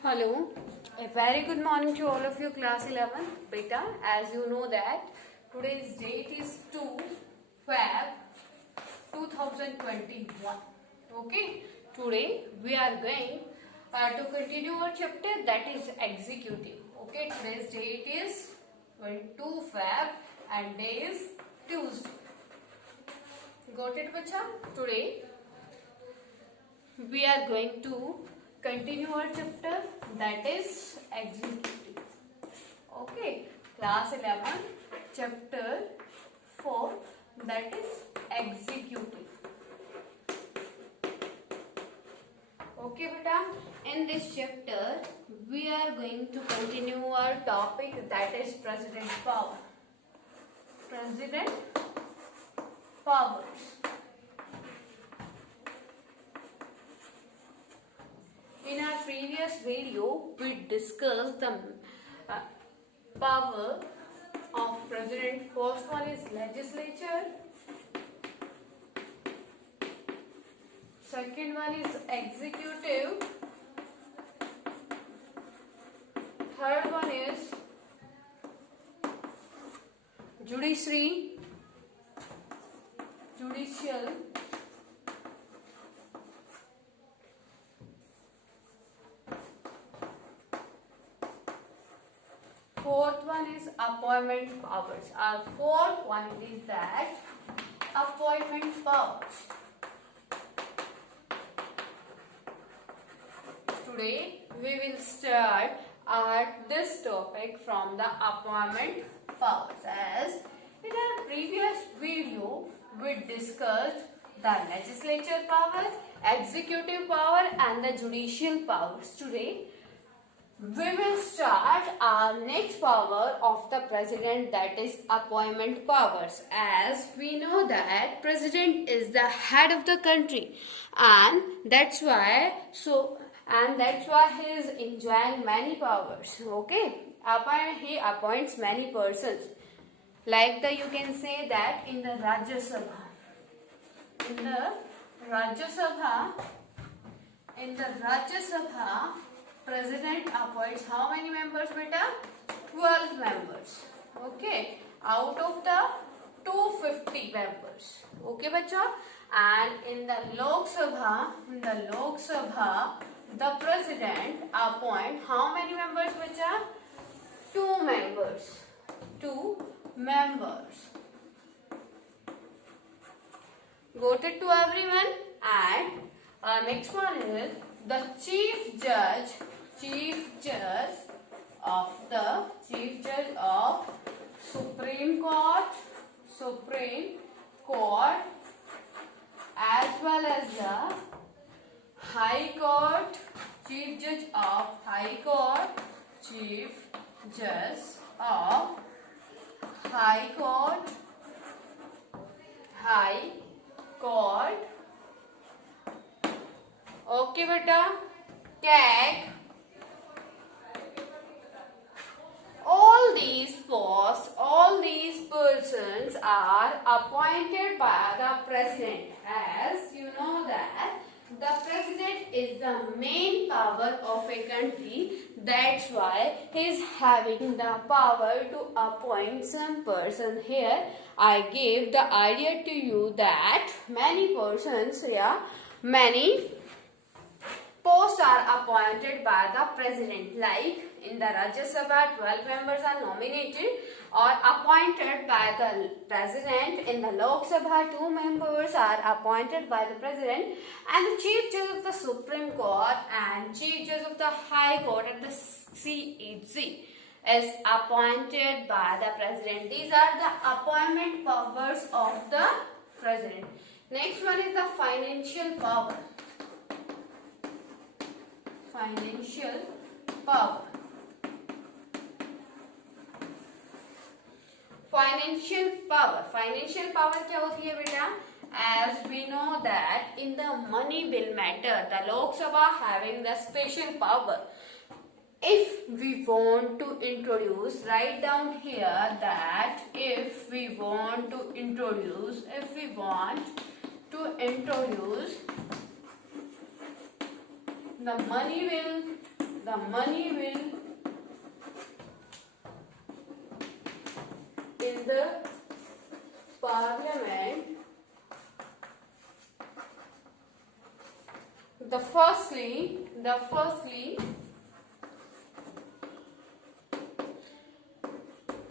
Hello, a very good morning to all of you class 11. Beta, as you know that today's date is 2 Feb 2021. Okay, today we are going to continue our chapter that is executive. Okay, today's date is 2 Feb and day is Tuesday. Got it, bacha? Today we are going to continue our chapter that is executive. Okay, class 11 chapter 4 that is executive. Okay beta, in this chapter we are going to continue our topic that is president power. President powers. In our previous video, we discussed the power of president. First one is legislature. Second one is executive. Third one is judicial. Fourth one is appointment powers. Our fourth point is that appointment powers. Today we will start this topic from the appointment powers. As in our previous video we discussed the legislature powers, executive power and the judicial powers. Today we will start our next power of the president, that is appointment powers. As we know that president is the head of the country and that's why he is enjoying many powers. Okay, he appoints many persons. Like you can say that in the Rajya Sabha. In the Rajya Sabha, president appoints how many members beta? 12 members. Okay, out of the 250 members. Okay bacha, and in the Lok Sabha, the president appoint how many members bacha? 2 members. 2 members. Got it to everyone? And next one is the chief judge of Supreme Court as well as the High Court, chief judge of High Court, Okay beta, take all these persons are appointed by the president. As you know that the president is the main power of a country. That's why he is having the power to appoint some person. Here I gave the idea to you that many persons, many posts are appointed by the president. Like in the Rajya Sabha, 12 members are nominated or appointed by the president. In the Lok Sabha, 2 members are appointed by the president. And the chief judge of the Supreme Court and chief judge of the High Court at the CEC is appointed by the president. These are the appointment powers of the president. Next one is the financial power. Financial power. Financial power क्या होती है बेटा? As we know that in the money bill matter, the Lok Sabha having the special power. If we want to introduce, write down here that if we want to introduce the money bill the money bill in the parliament, the firstly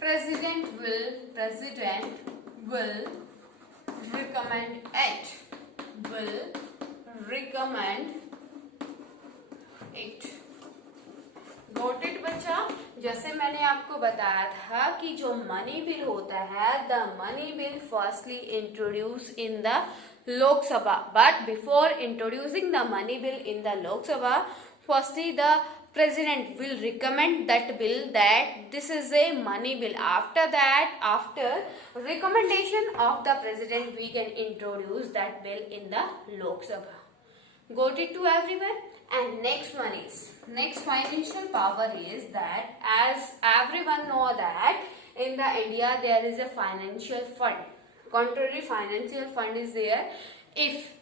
president will recommend it. Got it बच्चा? जैसे मैंने आपको बताया था कि जो money bill होता है, the money bill firstly introduce in the लोक सभा, but before introducing the money bill in the लोक सभा, firstly the president will recommend that bill that this is a money bill. After that, after recommendation of the president, we can introduce that bill in the Lok Sabha. Got it to everyone? And next financial power is that, as everyone know that in the India there is a financial fund. Contrary financial fund is there. If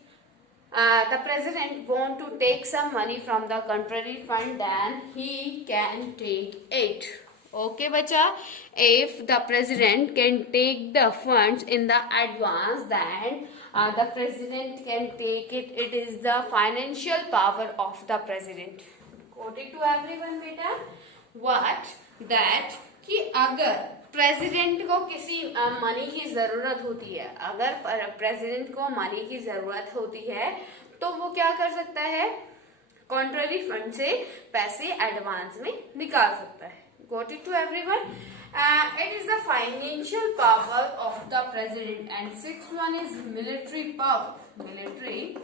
the president want to take some money from the contrary fund, then he can take it. Okay bacha, if the president can take the funds in the advance, then the president can take it. It is the financial power of the president. Got it to everyone beta? What? That कि अगर president को किसी money की जरूरत होती है, अगर president को मनी की जरूरत होती है, तो वो क्या कर सकता है? कॉन्ट्ररी फंड से पैसे एडवांस में निकाल सकता है. Got it to everyone? It is the financial power of the president. And sixth one is military power. Military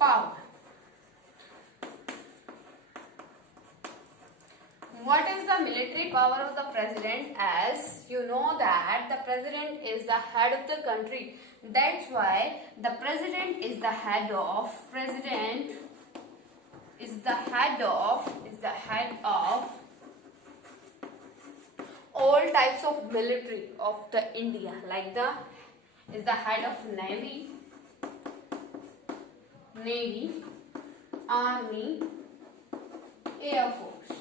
power. What is the military power of the president? As you know that the president is the head of the country. That's why the president is the head of all types of military of the India. Like is the head of Navy, Army, Air Force.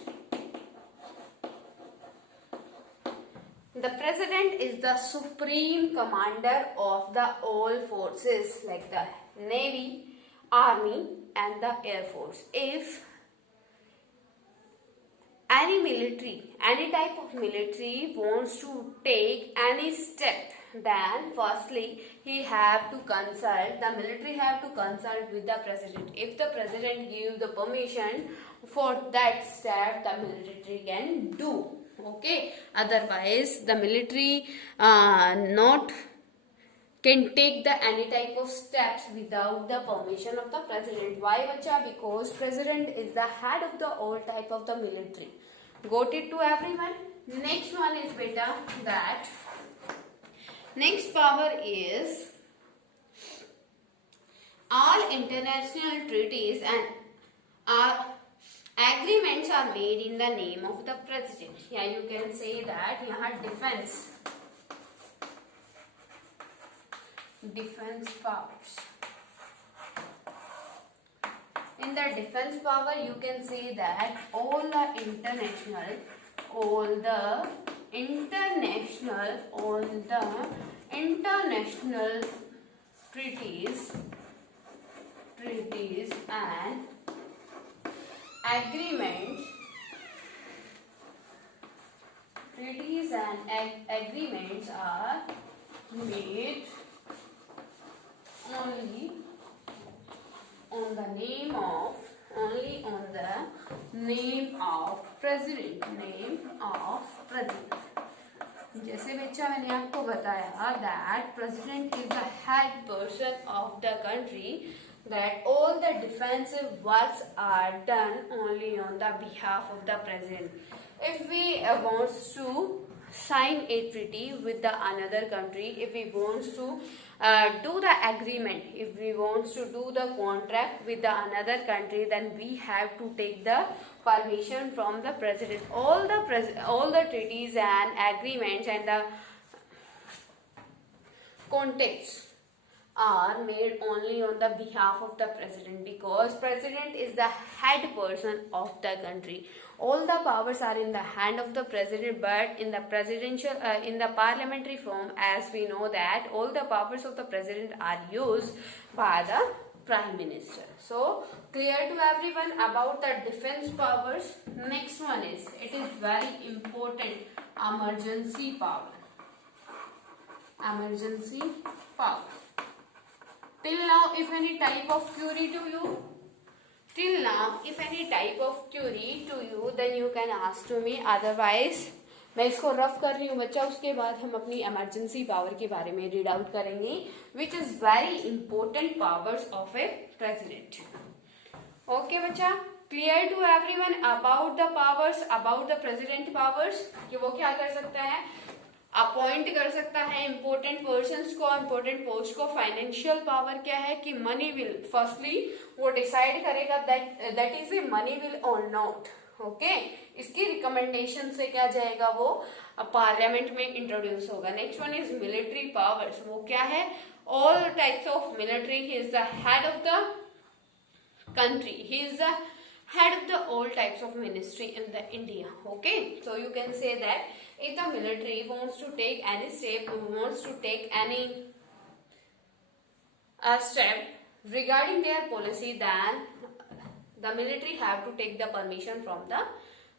The president is the supreme commander of the all forces, like the Navy, Army and the Air Force. If any type of military wants to take any step, then firstly the military have to consult with the president. If the president give the permission for that step, the military can do. Okay, otherwise the military not can take the any type of steps without the permission of the president. Why bacha? Because president is the head of the all type of the military. Got it to everyone? Next one is beta that next power is all international treaties and our agreements are made in the name of the president. Yeah, you can say that यहाँ defense powers. In the defense power, you can say that all the international treaties and agreements are made only on the name of president. जैसे बच्चा मैंने आपको बताया that president is the head person of the country, that all the defensive works are done only on the behalf of the president. If we want to sign a treaty with the another country, if we want to do the agreement, if we want to do the contract with the another country, then we have to take the permission from the president. All the treaties and agreements and the contacts are made only on the behalf of the president, because president is the head person of the country. All the powers are in the hand of the president, but in the presidential in the parliamentary form, as we know that all the powers of the president are used by the prime minister. So clear to everyone about the defense powers. Next one is, it is very important, emergency power. Emergency power. Till now, if any type of query to you, then you can ask to me. Otherwise, मैं इसको rough कर रही हूँ बच्चा, उसके बाद हम अपनी इमरजेंसी पावर के बारे में रीड आउट करेंगे, which is very important powers of a president. Okay बच्चा, clear to everyone about the powers, about the president powers, कि वो क्या कर सकता है, अपॉइंट कर सकता है इंपॉर्टेंट पर्सन्स को, इंपॉर्टेंट पोस्ट को. फाइनेंशियल पावर क्या है कि मनी विल, फर्स्टली वो डिसाइड करेगा that is a money will और नॉट. ओके, इसकी रिकमेंडेशन से क्या जाएगा, वो पार्लियामेंट में इंट्रोड्यूस होगा. Next one is military powers. वो क्या है, all types of military. He is the head of the country, he is the head of the all types of ministry in the India. Okay, so you can say that if the military wants to take any step, wants to take any step regarding their policy, then the military have to take the permission from the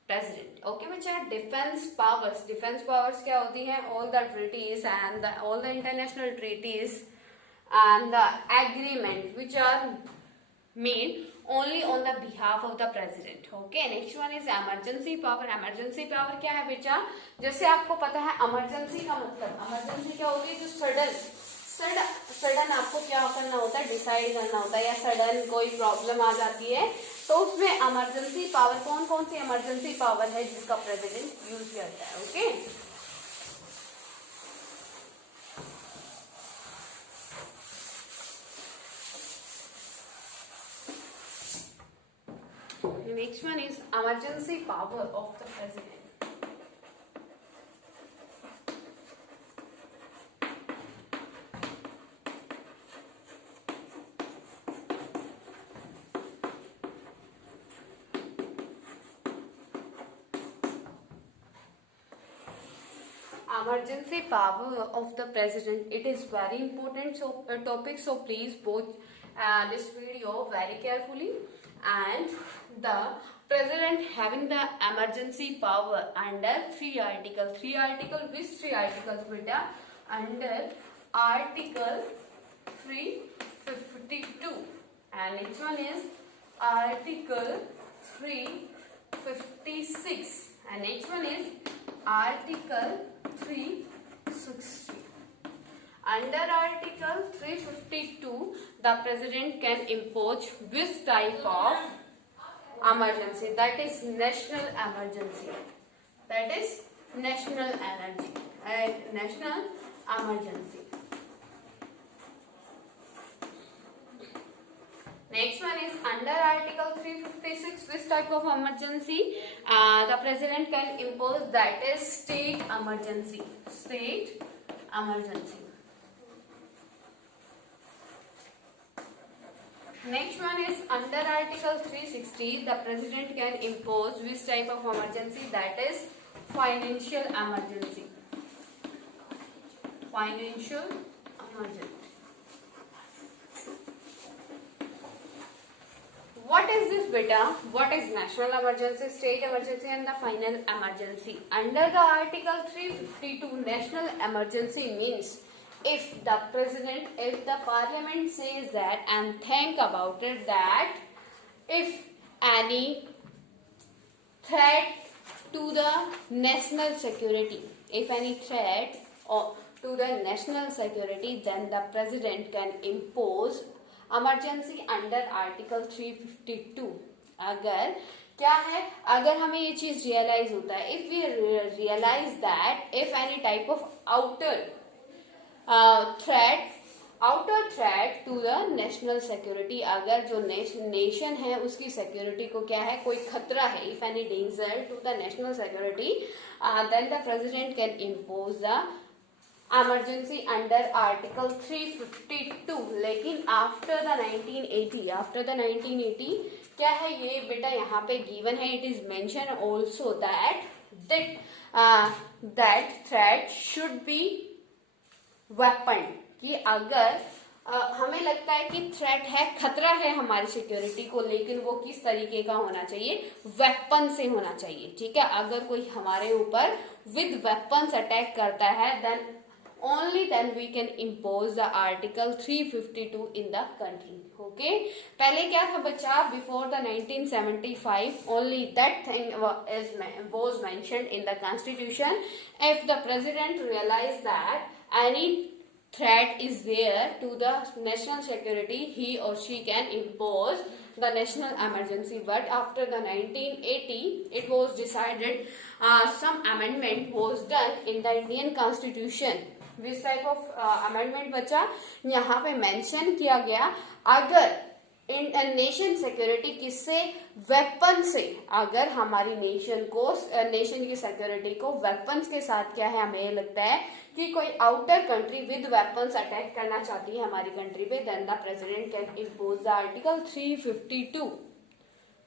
president. Okay बच्चा, defense powers. Defense powers क्या होती हैं, all the treaties and all the international treaties and the agreement which are made only on the behalf of the president. Okay, next one is emergency power. emergency power क्या है बेटा, जैसे आपको पता है emergency का मतलब, emergency क्या होती है, जो सडन आपको क्या करना होता है, डिसाइड करना होता है, या सडन कोई प्रॉब्लम आ जाती है, तो उसमें इमरजेंसी पावर, कौन कौन सी इमरजेंसी पावर है जिसका प्रेसिडेंट यूज करता है. Okay, next one is emergency power of the president. Emergency power of the president, it is very important topic, so please watch this video very carefully. And the president having the emergency power under 3 articles. 3 articles, which 3 articles beta? Under article 352, and next one is article 356, and next one is article 360. Under article 352, the president can impose which type of emergency, that is national emergency, that is national energy, national emergency. Next one is under article 356, which type of emergency the president can impose, that is state emergency, state emergency. Next one is under article 360, the president can impose which type of emergency, that is financial emergency, financial emergency. What is this beta? What is national emergency, state emergency and the final emergency? Under the article 352, national emergency means if the president, if the parliament says that and think about it, that if any threat to the national security, if any threat to the national security, then the president can impose emergency under article 352. अगर क्या है, अगर हमें ये चीज realise होता है, if we realize that if any type of outer threat to the national security, अगर जो नेशन है उसकी सिक्योरिटी को क्या है, कोई खतरा है, if any danger to the national security, then the president can impose the emergency under article 352, लेकिन आफ्टर द 1980 क्या है ये बेटा यहाँ पे गिवन है. It is mention also that threat should be weapon, कि अगर हमें लगता है कि थ्रेट है, खतरा है हमारी सिक्योरिटी को, लेकिन वो किस तरीके का होना चाहिए, वेपन से होना चाहिए. ठीक है, अगर कोई हमारे ऊपर विद वेपन्स अटैक करता है then only then we can impose the article 352 in the country. Okay, पहले क्या था बच्चा, before the 1975 only that thing was mentioned in the constitution. If the president realized that any threat is there to the national security, he or she can impose the national emergency. But after the 1980 it was decided, some amendment was done in the Indian constitution. Which type of amendment बच्चा, यहाँ पे mention किया गया, अगर nation security किससे, weapon से, अगर हमारी नेशन की सिक्योरिटी को वेपन्स के साथ क्या है, हमें लगता है कि कोई outer country with weapons attack करना चाहती है हमारी कंट्री पे, then the president can impose the article 352.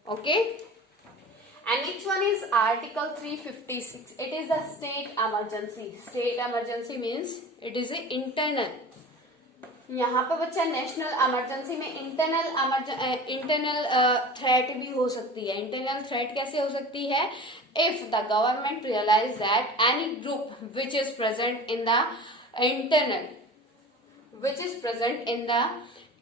Okay, and next one is article 356. It is a state emergency. State emergency means it is a internal. यहाँ पे बच्चा national emergency में internal threat भी हो सकती है. इंटरनल थ्रेट कैसे हो सकती है, if the government realise that any group which is present in the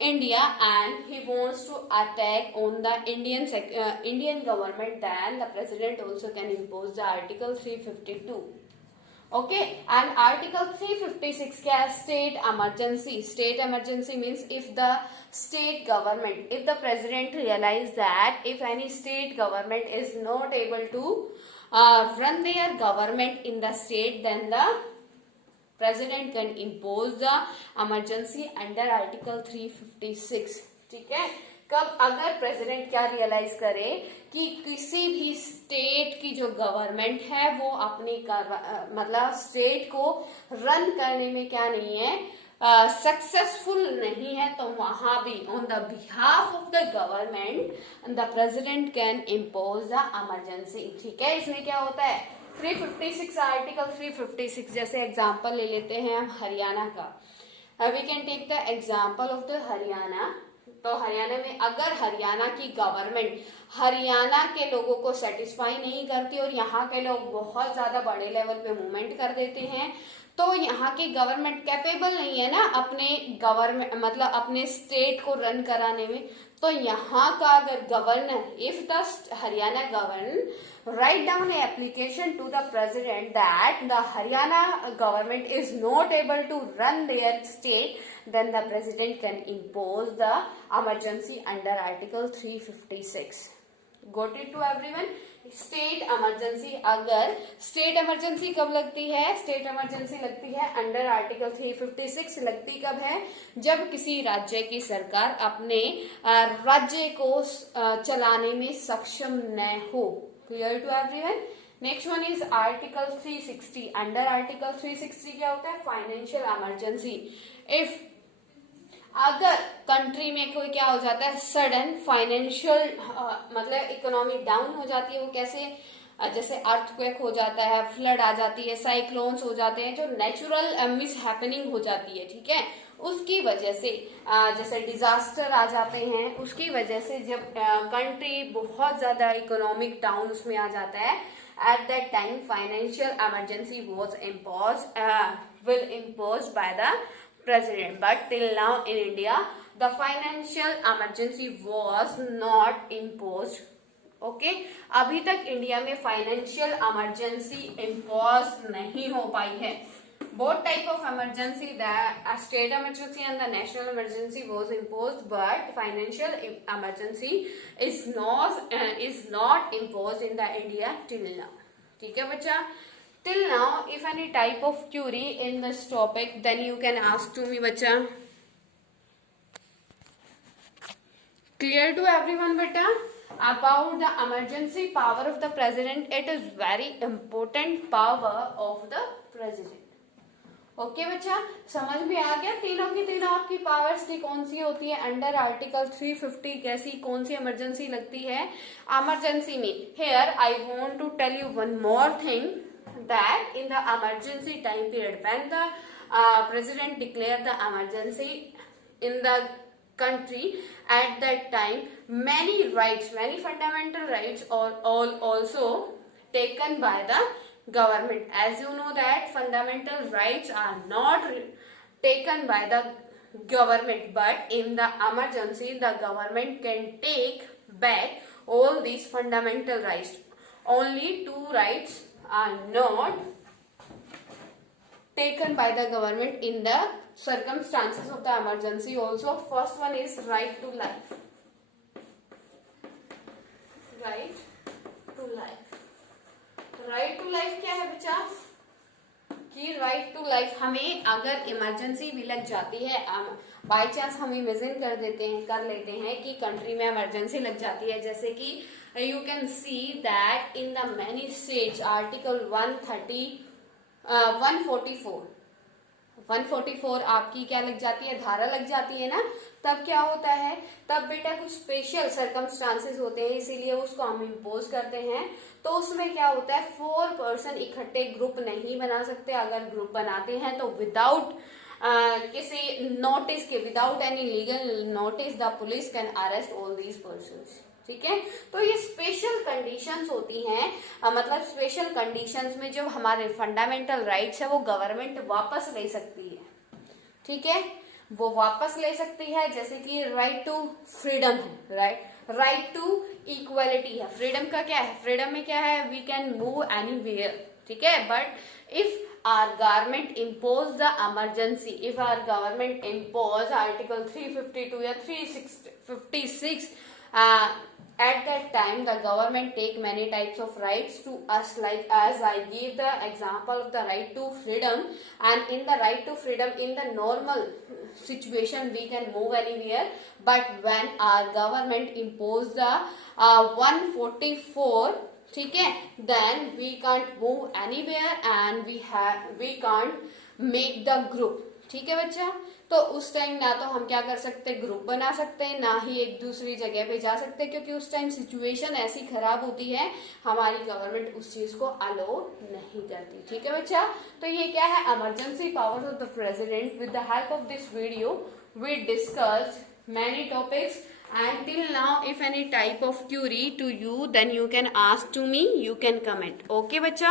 India and he wants to attack on the Indian government, then the president also can impose the article 352. Okay, and article 356 क्या है, state emergency. State emergency means if the state government, if the president realize that if any state government is not able to run their government in the state, then the president can impose the emergency under article 356. ठीक है, कब, अगर president क्या realise करे कि किसी भी state की जो गवर्नमेंट है वो अपनी मतलब स्टेट को रन करने में क्या नहीं है, सक्सेसफुल नहीं है, तो वहां भी on the behalf of the government the president can impose the emergency. ठीक है, इसमें क्या होता है, 356 आर्टिकल 356, जैसे एग्जांपल ले लेते हैं हम हरियाणा का. We can take the example of the Haryana. तो हरियाणा में अगर हरियाणा की गवर्नमेंट हरियाणा के लोगों को सेटिस्फाई नहीं करती और यहाँ के लोग बहुत ज्यादा बड़े लेवल पे मूवमेंट कर देते हैं, तो यहाँ की गवर्नमेंट कैपेबल नहीं है ना अपने गवर्नमेंट मतलब अपने स्टेट को रन कराने में, तो यहाँ का अगर governor, if the Haryana governor write down an application to the president that the Haryana government is not able to run their state, then the president can impose the emergency under article 356. Got it to everyone? State emergency, अगर state emergency कब लगती है, state emergency लगती है under article 356. लगती कब है, जब किसी राज्य की सरकार अपने राज्य को चलाने में सक्षम न हो. Clear to everyone? Next one is article 360. Under article 360 क्या होता है, फाइनेंशियल इमरजेंसी. इफ अगर कंट्री में कोई क्या हो जाता है, सडन फाइनेंशियल मतलब इकोनॉमी डाउन हो जाती है, वो कैसे, जैसे अर्थक्वेक हो जाता है, फ्लड आ जाती है, साइक्लोन्स हो जाते हैं, जो नेचुरल मिस हैपनिंग हो जाती है. ठीक है, उसकी वजह से जैसे डिजास्टर आ जाते हैं, उसकी वजह से जब कंट्री बहुत ज्यादा इकोनॉमिक डाउन उसमें आ जाता है, at that time financial emergency was imposed by the president. But till now in India the financial emergency was not imposed. Okay, अभी तक इंडिया में फाइनेंशियल इमरजेंसी इम्पोज नहीं हो पाई है. both type of emergency, the state emergency and the national emergency was imposed, but financial emergency is not imposed in the India till now. ठीक है बच्चा, till now if any type of query in this topic then you can ask to me बच्चा. Clear to everyone beta? About the emergency power of the president, it is very important power of the president. Okay बच्चा, समझ में आ गया? तीनों की तीनों आपकी powers की कौन सी होती है अंडर आर्टिकल 350? कैसी कौन सी इमरजेंसी लगती है इमरजेंसी में? Here I want to tell you one more thing, that in the emergency time period when the president declared the emergency in the country, at that time many rights, many fundamental rights are all also taken by the government. As you know that fundamental rights are not taken by the government, but in the emergency the government can take back all these fundamental rights. Only two rights are not taken by the government in the circumstances of the emergency also. First one is right to life. Right to life. Right to life क्या है बच्चा? कि right to life, हमें अगर emergency भी लग जाती है, बाई चांस हम इमेजिन कर लेते हैं कि कंट्री में इमरजेंसी लग जाती है, जैसे कि you can see that in the many states article 144 आपकी क्या लग जाती है, धारा लग जाती है ना। तब क्या होता है, तब बेटा कुछ स्पेशल सर्कमस्टांसेस होते हैं, इसीलिए उसको हम इम्पोज करते हैं। तो उसमें क्या होता है, 4 पर्सन इकट्ठे ग्रुप नहीं बना सकते। अगर ग्रुप बनाते हैं तो विदाउट किसी नोटिस के, without any legal notice, the police can arrest all these persons. ठीक है, तो ये स्पेशल कंडीशंस होती हैं, मतलब स्पेशल कंडीशंस में जो हमारे फंडामेंटल राइट्स है वो गवर्नमेंट वापस ले सकती है। ठीक है, वो वापस ले सकती है, जैसे कि राइट टू फ्रीडम है, राइट टू इक्वालिटी है। फ्रीडम का क्या है, फ्रीडम में क्या है, वी कैन मूव एनीवेयर। ठीक है, but if our government impose the emergency, if our government impose article 352 या 356, at that time the government take many types of rights to us, like as I give the example of the right to freedom, and in the right to freedom in the normal situation we can move anywhere, but when our government impose the 144, ठीक है, then we can't move anywhere and we can't make the group। ठीक है बच्चा, तो उस time ना तो हम क्या कर सकते, ग्रुप बना सकते हैं, ना ही एक दूसरी जगह पे जा सकते, क्योंकि उस टाइम सिचुएशन ऐसी खराब होती है, हमारी गवर्नमेंट उस चीज को अलाउ नहीं करती। ठीक है बच्चा, तो ये क्या है, emergency powers of the president. With the help of this video we discussed many topics, and till now if any type of query to you then you can ask to me, you can comment. Okay बच्चा।